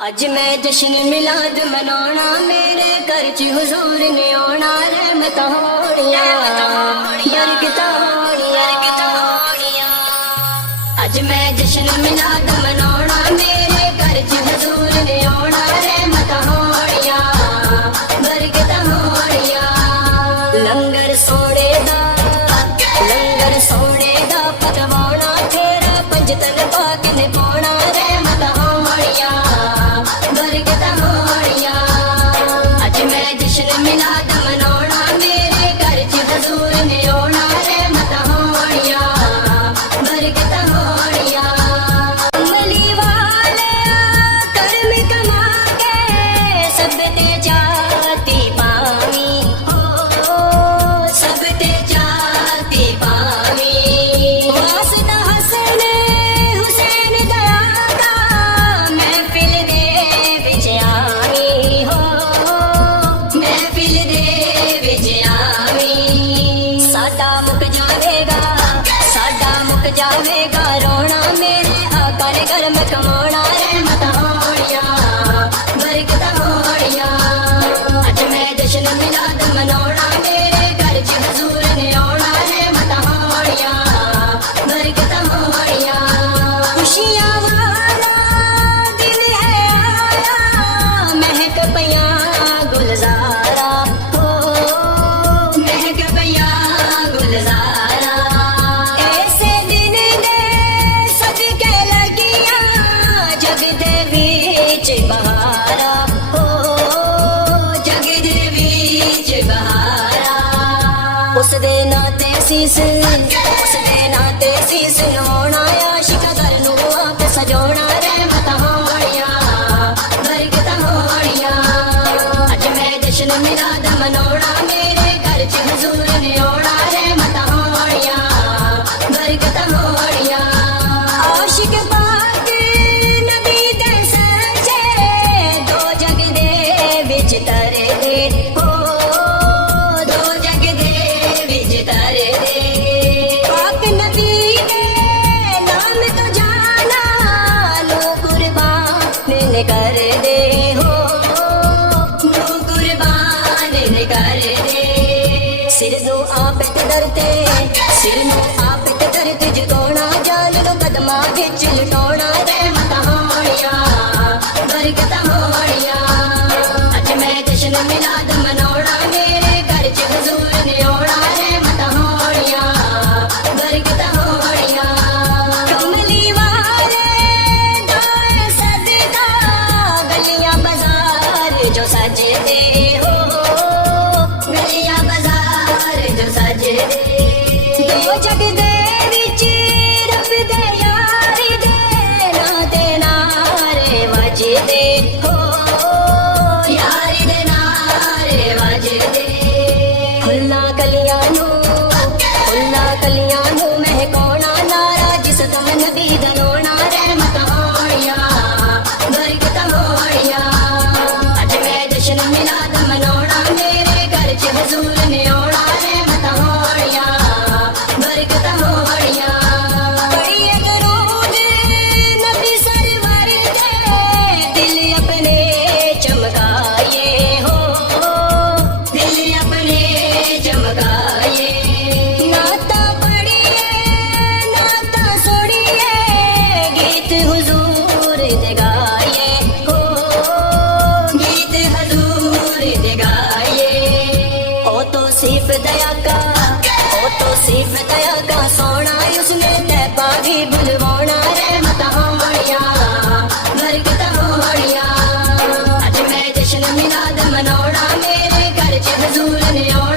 अज मैं जश्न मिलाद मनाना, मेरे घर च हुजूर ने आना। रहमत होड़ियां बरकत होड़ियां। अज मैं जश्न मिलाद मनाना, मेरे घर च हुजूर ने आना। रहमत होड़ियां बरकत होड़ियां। लंगर सोने दा पकवाना, तेरा पंजतन पाक ने पाना। रहमत होड़ियां बरकत होड़ियां। अज मैं जश्न मिलाद मनाना, मेरे घर च हुजूर ने आना। रहमत होड़ियां बरकत होड़ियां। कमली वाले कर्म कमा के सब ते जाती पावी, हो सब ते जाती पावी। वास्ता हसन हुसैन दया दा, महफिल दे विच आवी, हो महफिल दे विच आवी। साडा मुक जावेगा रोना, मेरे आका ने कर्म कमाना। रहमत होड़ियां बरकत होड़ियां। अज मैं जश्न मिलाद मनाना, मेरे घर च हुजूर ने आना। रहमत होड़ियां बरकत होड़ियां। खुशियां वाला दिन है आया, महक पिया गुलजारा, हो महक पिया गुलजारा। ऐसे दिन दे सदके लगियां जग दे विच बहारा, हो जग दे विच बहारा। उस दे नाते सीस नवाना, आशिक घर नू आप सजाना। रहमत होड़ियां बरकत होड़ियां। अज मैं जश्न मिलाद मनाना, मेरे घर च हुजूर ने आना। रहमत होड़ियां बरकत होड़ियां। आशिक पाक नबी दे सच्चे, दो जग दे विच तरदे, हो दो जग दे विच तरदे। पाक नबी दे नाम तो जाना, लो कुर्बान ने कर दे, हो लो कुर्बान ने कर दे। सिर नू आप ते दरते जगाना, जान लो कदमां विच लुटाना। रहमत होड़ियां बरकत होड़ियां। अज मैं जश्न मिलाद मनाना, मेरे घर च हुजूर ने आना। रहमत होड़ियां बरकत होड़ियां। कमली वाले दाए सदका, गलियां बाजार जो सजदे, हो गलियां बाजार जो सजदे। दो जग दे विच रब दे यार दे, ना दे नारे वजदे, हो यार दे नारे वजदे। फुल्लां कलियां नू महकाना, नारा जिस दा नबी दा रोना। रहमत होड़ियां बरकत होड़ियां। अज मैं जश्न मिलाद मनाना, मेरे घर च हुजूर ने आना। रहमत होड़ियां बरकत होड़ियां। खुशियां वाला दिन है आया, महक पिया गुलजारा, हो महक पिया गुलजारा। ऐसे दिन दे सदके लगियां जग दे विच बहारा, हो जग दे विच बहारा। उस दे नाते सीस नवाना, आशिक घर नू आप सजाना। रहमत होड़ियां बरकत होड़ियां। अज मैं जश्न मिलाद मनाना, मेरे घर च हुजूर ने आना। रहमत होड़ियां बरकत होड़ियां। बड़ी दरूद नबी सरवर दे, दिल अपने चमकाए, हो दिल अपने चमकाए। नाता पढ़िए नाता सुनिए, गीत हुजूर दे गाए, हो गीत हुजूर दे गाए। ओ तो सिर्फ दया का सोना, उसने तैबा भी बुलवाना। रहमत होड़ियां बरकत होड़ियां। अज मैं जश्न मिलाद मनाना, मेरे घर च हुजूर ने आना।